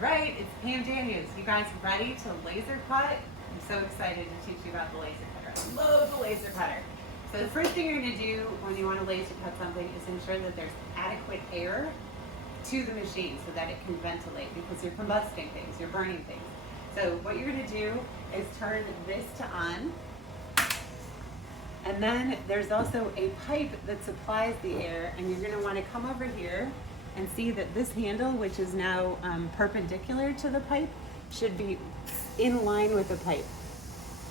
right, it's Pam Daniels. You guys ready to laser cut? I'm so excited to teach you about the laser cutter. I love the laser cutter. So the first thing you're going to do when you want to laser cut something is ensure that there's adequate air to the machine so that it can ventilate, because you're combusting things, you're burning things. So what you're going to do is turn this to on, and then there's also a pipe that supplies the air, and you're going to want to come over here and see that this handle, which is now perpendicular to the pipe, should be in line with the pipe.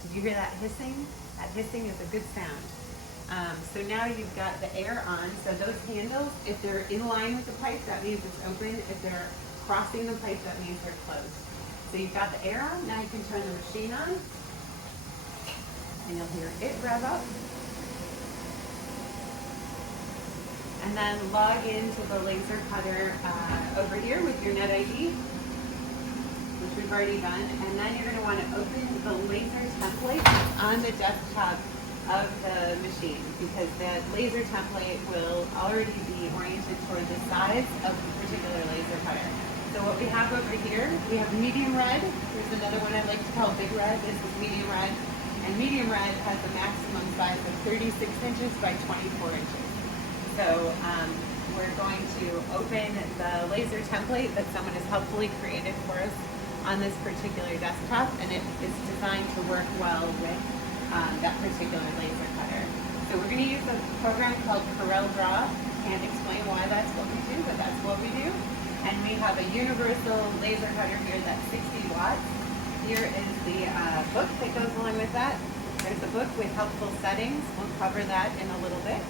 Did you hear that hissing? That hissing is a good sound. So now you've got the air on, so those handles, if they're in line with the pipe, that means it's open. If they're crossing the pipe, that means they're closed. So you've got the air on, now you can turn the machine on, and you'll hear it rev up. And then log into the laser cutter over here with your net ID, which we've already done. And then you're going to want to open the laser template on the desktop of the machine, because that laser template will already be oriented toward the size of the particular laser cutter. So what we have over here, we have medium red. There's another one I like to call big red. This is medium red. And medium red has a maximum size of 36 inches by 24 inches. So we're going to open the laser template that someone has helpfully created for us on this particular desktop, and it is designed to work well with that particular laser cutter. So we're going to use a program called CorelDRAW. Can't explain why that's what we do, but that's what we do. And we have a universal laser cutter here that's 60 watts. Here is the book that goes along with that. There's a book with helpful settings. We'll cover that in a little bit.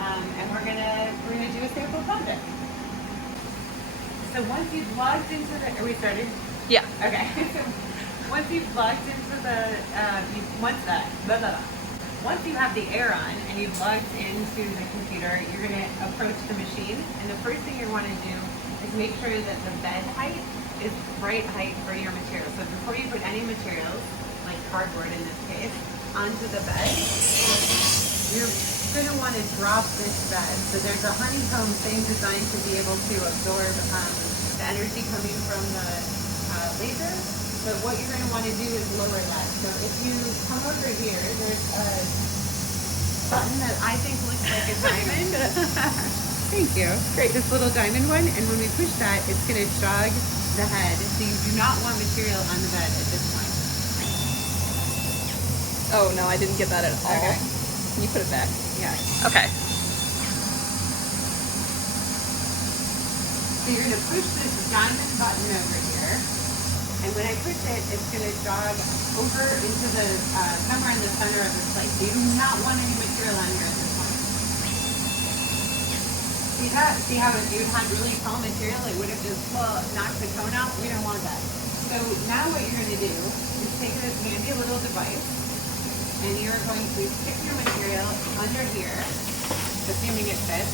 And we're gonna do a sample project. So once you've logged into the, are we started? Yeah. Okay. So once you've logged into the, once you have the air on and you've logged into the computer, you're gonna approach the machine. And the first thing you want to do is make sure that the bed height is the right height for your material. So before you put any materials, like cardboard in this case, onto the bed, you're going to want to drop this bed. So there's a honeycomb thing designed to be able to absorb the energy coming from the laser. So what you're going to want to do is lower that. So if you come over here, there's a button that I think looks like a diamond. Thank you. Great. This little diamond one, and when we push that, it's going to jog the head. So you do not want material on the bed at this point. Oh no, I didn't get that at all. Okay. Can you put it back? Yeah. Okay. So you're going to push this diamond button over here, and when I push it, it's going to jog over into the somewhere in the center of the plate. So you do not want any material on here at this point. See that? See how if you had really tall material, it would have just knocked the cone out? We don't want that. So now what you're going to do is take this handy little device, and you're going to stick your material under here, assuming it fits,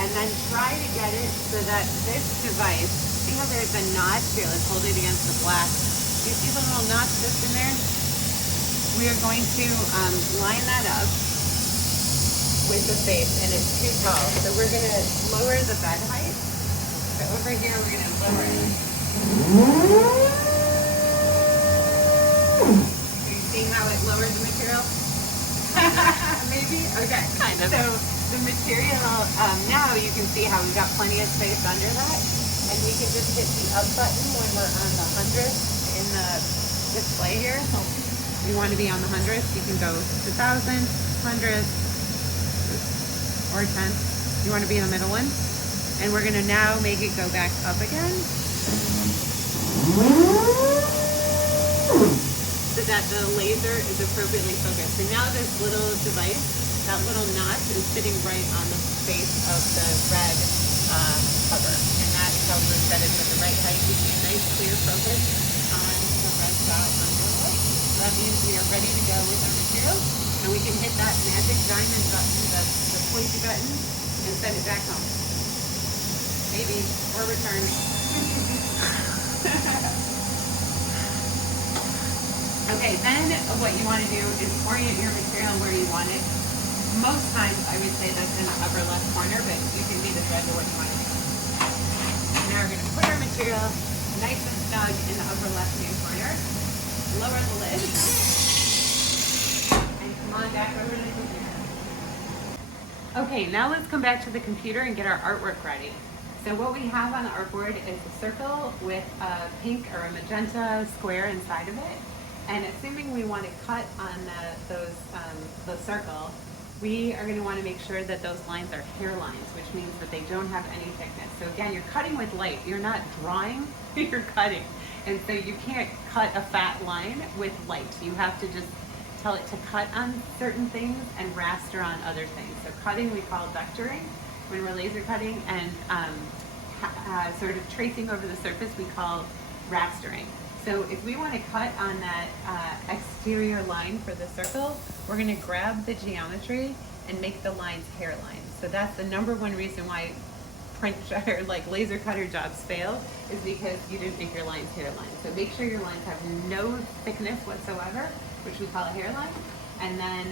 and then try to get it so that this device, see how there's a notch here, let's hold it against the black. Do you see the little notch just in there? We are going to line that up with the face, and it's too tall. So we're going to lower the bed height. So over here, we're going to lower it. Seeing how it lowered the material? Maybe? Okay. Kind of. So the material, now you can see how we've got plenty of space under that. And we can just hit the up button when we're on the 100th in the display here. You want to be on the 100th, you can go to 1,000, 100th, or 10th. You want to be in the middle one. And we're going to now make it go back up again, so that the laser is appropriately focused. So now this little device, that little notch is sitting right on the face of the red cover. And that helps us set it to the right height. You see a nice clear focus on the red dot on the light. So that means we are ready to go with our material. And we can hit that magic diamond button, the pointy button, and send it back home. Maybe, or return. Okay, then what you want to do is orient your material where you want it. Most times I would say that's in the upper left corner, but you can be the judge of what you want to do. Now we're going to put our material nice and snug in the upper left-hand corner. Lower the lid, and come on back over to the computer. Okay, now let's come back to the computer and get our artwork ready. So what we have on the artboard is a circle with a pink or a magenta square inside of it. And assuming we want to cut on the circle, we are going to want to make sure that those lines are hair lines, which means that they don't have any thickness. So again, you're cutting with light. You're not drawing, you're cutting. And so you can't cut a fat line with light. You have to just tell it to cut on certain things and raster on other things. So cutting we call vectoring when we're laser cutting, and sort of tracing over the surface we call rastering. So if we want to cut on that exterior line for the circle, we're going to grab the geometry and make the lines hair lines. So that's the number one reason why print or like laser cutter jobs fail, is because you didn't make your lines hair lines. So make sure your lines have no thickness whatsoever, which we call a hairline, and then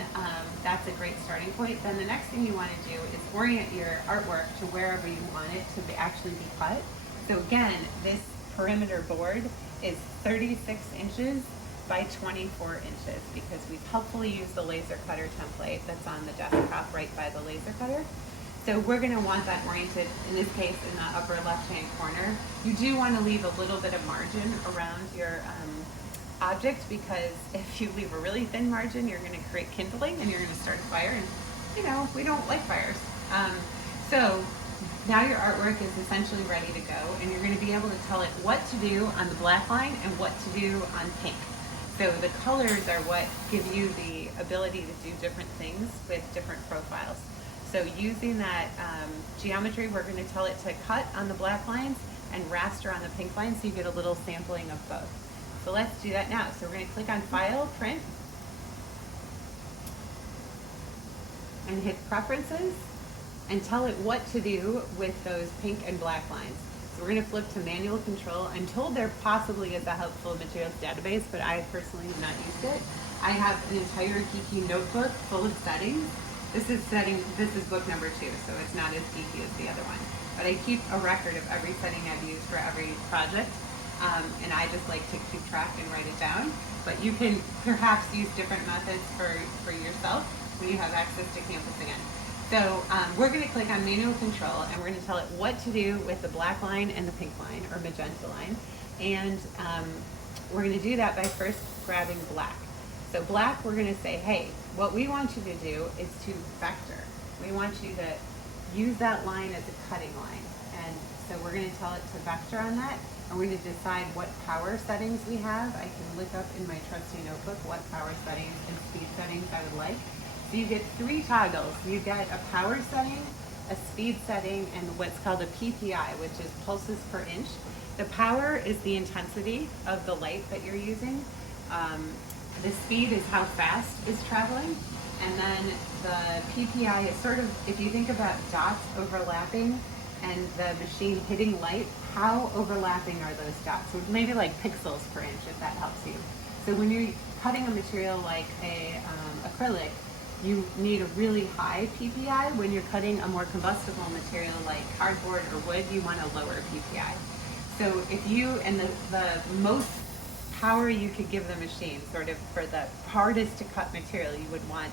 that's a great starting point. Then the next thing you want to do is orient your artwork to wherever you want it to actually be cut. So again, this perimeter board is 36 inches by 24 inches because we've helpfully used the laser cutter template that's on the desktop right by the laser cutter. So we're going to want that oriented, in this case, in the upper left-hand corner. You do want to leave a little bit of margin around your object, because if you leave a really thin margin, you're going to create kindling and you're going to start a fire, and you know, we don't like fires. So now your artwork is essentially ready to go, and you're going to be able to tell it what to do on the black line and what to do on pink. So the colors are what give you the ability to do different things with different profiles. So using that geometry, we're going to tell it to cut on the black lines and raster on the pink lines, so you get a little sampling of both. So let's do that now. So we're going to click on File, Print, and hit Preferences, and tell it what to do with those pink and black lines. So we're going to flip to Manual Control. I'm told there possibly is a helpful materials database, but I personally have not used it. I have an entire geeky notebook full of settings. This is book number 2, so it's not as geeky as the other one. But I keep a record of every setting I've used for every project, and I just like to keep track and write it down. But you can perhaps use different methods for yourself when you have access to Campus again. So we're going to click on Manual Control, and we're going to tell it what to do with the black line and the pink line, or magenta line. And we're going to do that by first grabbing black. So black, we're going to say, hey, what we want you to do is to vector. We want you to use that line as a cutting line. And so we're going to tell it to vector on that, and we're going to decide what power settings we have. I can look up in my trusty notebook what power settings and speed settings I would like. So you get 3 toggles. You get a power setting, a speed setting, and what's called a PPI, which is pulses per inch. The power is the intensity of the light that you're using. The speed is how fast it's traveling. And then the PPI is sort of, if you think about dots overlapping and the machine hitting light, how overlapping are those dots? So maybe like pixels per inch, if that helps you. So when you're cutting a material like a acrylic, you need a really high PPI. When you're cutting a more combustible material like cardboard or wood, you want a lower PPI. So if you, and the most power you could give the machine, sort of for the hardest to cut material, you would want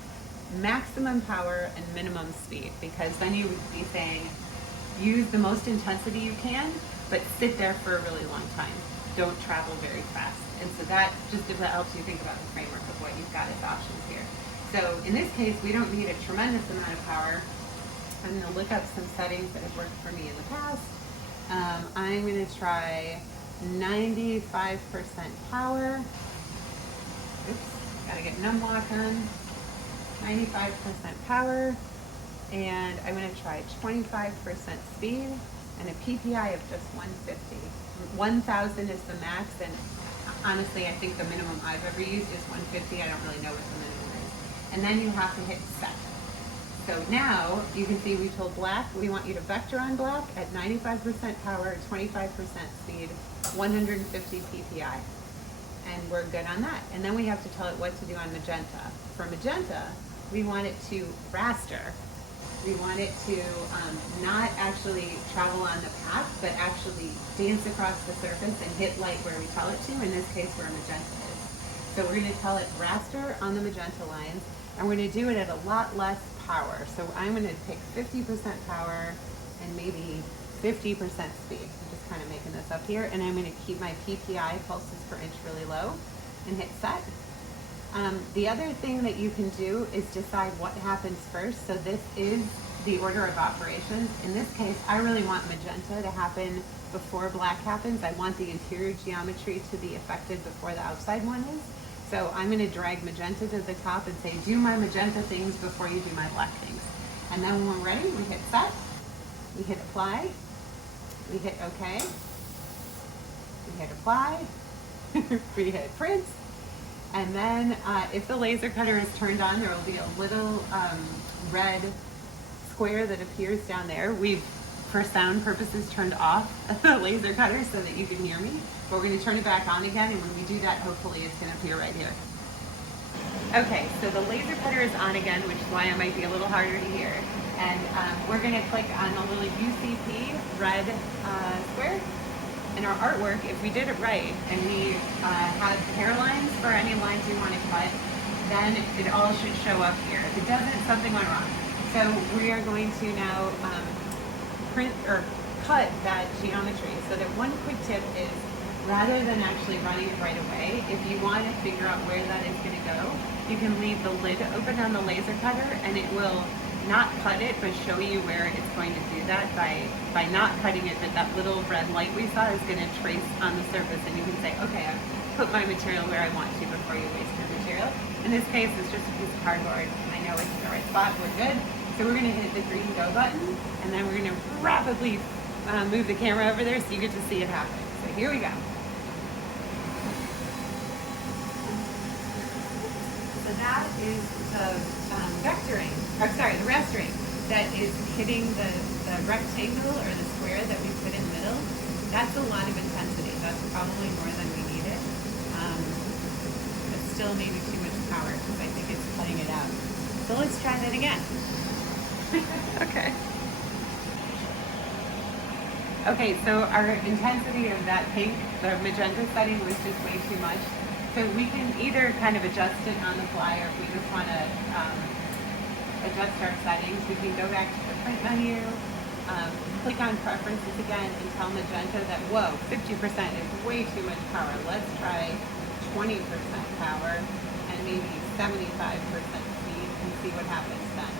maximum power and minimum speed, because then you would be saying, use the most intensity you can, but sit there for a really long time. Don't travel very fast. And so that just helps you think about the framework of what you've got as options here. So in this case, we don't need a tremendous amount of power. I'm going to look up some settings that have worked for me in the past. I'm going to try 95% power. Oops, gotta get numlock on. 95% power. And I'm going to try 25% speed and a PPI of just 150. 1,000 is the max, and honestly, I think the minimum I've ever used is 150. I don't really know what the minimum is. And then you have to hit set. So now you can see we told black, we want you to vector on black at 95% power, 25% speed, 150 PPI. And we're good on that. And then we have to tell it what to do on magenta. For magenta, we want it to raster We want it to not actually travel on the path, but actually dance across the surface and hit light where we tell it to, in this case where magenta is. So we're going to tell it raster on the magenta lines, and we're going to do it at a lot less power. So I'm going to pick 50% power and maybe 50% speed. I'm just kind of making this up here, and I'm going to keep my PPI, pulses per inch, really low and hit set. The other thing that you can do is decide what happens first. So this is the order of operations. In this case, I really want magenta to happen before black happens. I want the interior geometry to be affected before the outside one is. So I'm going to drag magenta to the top and say, do my magenta things before you do my black things. And then when we're ready, we hit set, we hit apply, we hit OK, we hit apply, we hit print. And then if the laser cutter is turned on, there will be a little red square that appears down there. We've, for sound purposes, turned off the laser cutter so that you can hear me. But we're going to turn it back on again, and when we do that, hopefully it's going to appear right here. Okay, so the laser cutter is on again, which is why it might be a little harder to hear. And we're going to click on the little UCP red square. In our artwork, if we did it right and we had hairlines for any lines we want to cut, then it all should show up here. If it doesn't, something went wrong. So we are going to now print or cut that geometry. So that one quick tip is, rather than actually running it right away, if you want to figure out where that is going to go, you can leave the lid open on the laser cutter, and it will not cut it, but show you where it's going to do that by not cutting it, but that little red light we saw is going to trace on the surface, and you can say, okay, I've put my material where I want to before you waste your material. In this case, it's just a piece of cardboard. I know it's in the right spot, we're good. So we're going to hit the green go button, and then we're going to rapidly move the camera over there so you get to see it happen. So here we go. So that is the vectoring, or sorry, the rastering that is hitting the rectangle or the square that we put in the middle. That's a lot of intensity. That's probably more than we needed. But still maybe too much power because I think it's cutting it out. So let's try that again. Okay. Okay, so our intensity of that pink, the magenta setting was just way too much. So we can either kind of adjust it on the fly, or if we just want to adjust our settings, we can go back to the print menu, click on preferences again, and tell magenta that, whoa, 50% is way too much power. Let's try 20% power and maybe 75% speed and see what happens then.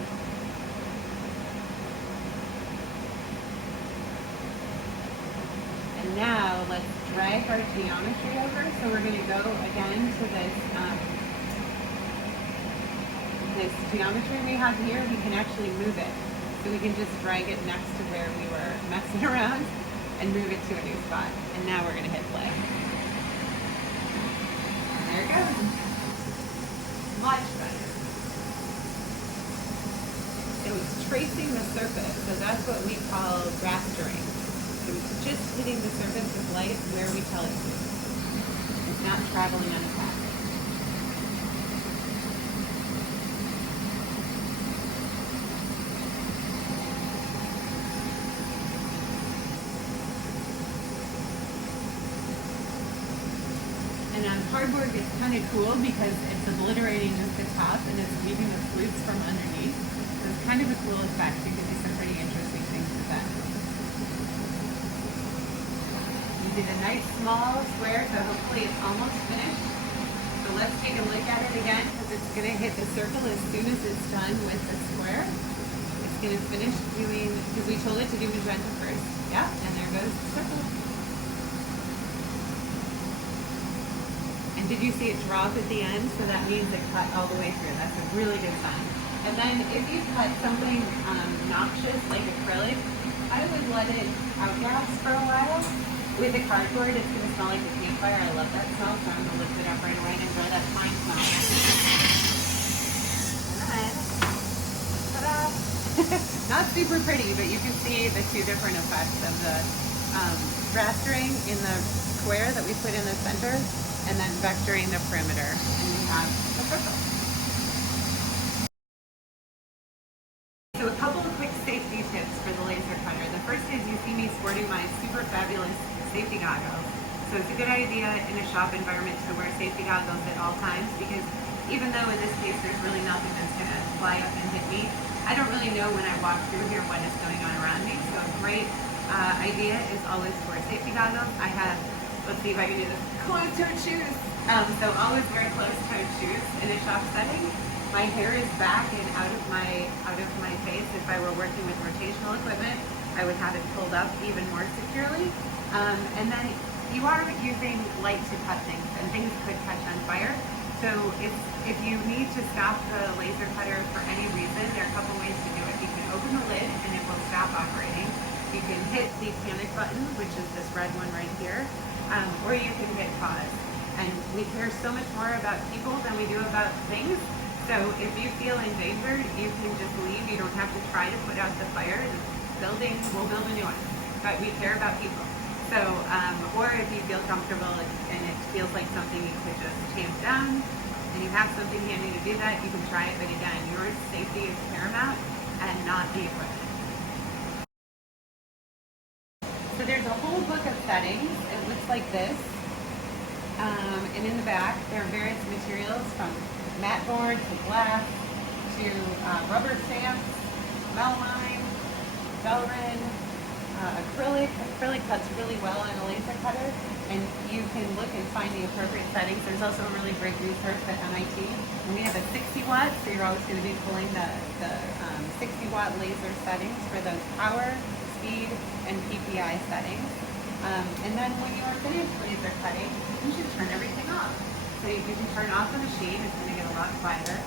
And now let's drag our geometry over. So we're going to go again to this geometry we have here. We can actually move it. So we can just drag it next to where we were messing around and move it to a new spot. And now we're going to hit play. There it goes. Much better. So it's tracing the surface. So that's what we call rastering. So it's just hitting the surface with light where we tell it to. It's not traveling on a path. And on cardboard, it's kind of cool because it's obliterating just the top and it's leaving the flutes from underneath. So it's kind of a cool effect. You can do some pretty interesting things with that. You did a nice small square, so hopefully it's almost finished. So let's take a look at it again, because it's going to hit the circle as soon as it's done with the square. It's going to finish doing, because we told it to do magenta first. Yeah, and there goes the circle. And did you see it drop at the end? So that means it cut all the way through. That's a really good sign. And then if you cut something noxious like acrylic, I would let it outgas for a while. With the cardboard, it's going to smell like a campfire. I love that smell, so I'm going to lift it up right away and enjoy that fine smell. And then, ta-da! Not super pretty, but you can see the two different effects of the rastering in the square that we put in the center, and then vectoring the perimeter, and you have a circle. So a couple of safety goggles. So it's a good idea in a shop environment to wear safety goggles at all times, because even though in this case there's really nothing that's going to fly up and hit me, I don't really know when I walk through here what is going on around me. So a great idea is always to wear safety goggles. I have, let's see if I can do this, closed-toed shoes. So always wear closed-toed shoes in a shop setting. My hair is back and out of my face. If I were working with rotational equipment, I would have it pulled up even more securely. And then you are using light to cut things, and things could catch on fire. So if you need to stop the laser cutter for any reason, there are a couple ways to do it. You can open the lid and it will stop operating. You can hit the panic button, which is this red one right here, or you can hit pause. And we care so much more about people than we do about things. So if you feel endangered, you can just leave. You don't have to try to put out the fire. The building will build a new one, but we care about people. So, or if you feel comfortable and it feels like something you could just tamp down and you have something handy to do that, you can try it. But again, your safety is paramount and not the equipment. So there's a whole book of settings. It looks like this. And in the back, there are various materials from mat board to glass to rubber stamps, melamine, Velrin, acrylic. Acrylic cuts really well in a laser cutter, and you can look and find the appropriate settings. There's also a really great resource at MIT. And we have a 60 watt, so you're always going to be pulling the 60 watt laser settings for those power, speed, and PPI settings. And then when you are finished laser cutting, you should turn everything off. So you can turn off the machine. It's going to get a lot quieter.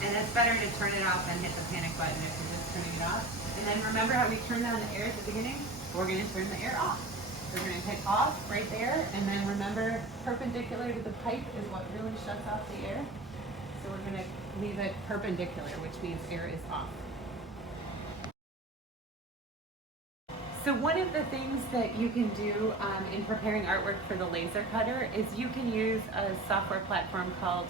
And it's better to turn it off and hit the panic button if you're just turning it off. And then remember how we turned on the air at the beginning? We're going to turn the air off. We're going to hit off right there, and then remember perpendicular to the pipe is what really shuts off the air. So we're going to leave it perpendicular, which means air is off. So one of the things that you can do in preparing artwork for the laser cutter is you can use a software platform called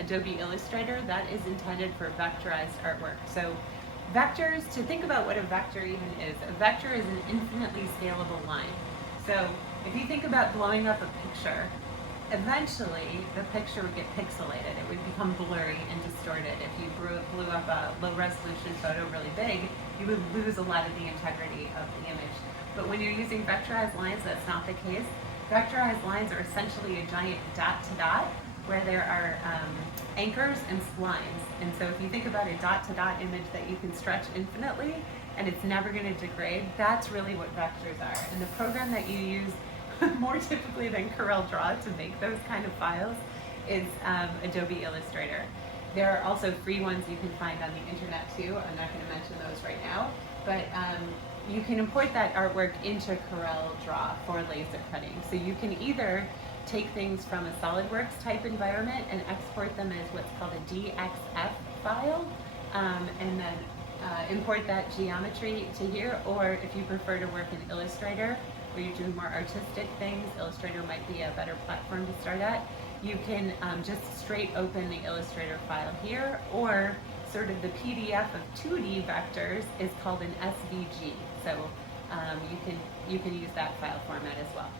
Adobe Illustrator that is intended for vectorized artwork. So vectors, to think about what a vector even is, a vector is an infinitely scalable line. So if you think about blowing up a picture, eventually the picture would get pixelated. It would become blurry and distorted. If you blew up a low resolution photo really big, you would lose a lot of the integrity of the image. But when you're using vectorized lines, that's not the case. Vectorized lines are essentially a giant dot to dot where there are anchors and splines. And so if you think about a dot to dot image that you can stretch infinitely and it's never going to degrade, that's really what vectors are. And the program that you use more typically than CorelDRAW to make those kind of files is Adobe Illustrator. There are also free ones you can find on the internet too. I'm not going to mention those right now, but you can import that artwork into CorelDRAW for laser cutting. So you can either take things from a SolidWorks type environment and export them as what's called a DXF file, and then import that geometry to here, or if you prefer to work in Illustrator, where you're doing more artistic things, Illustrator might be a better platform to start at. You can just straight open the Illustrator file here, or sort of the PDF of 2D vectors is called an SVG. So you can use that file format as well.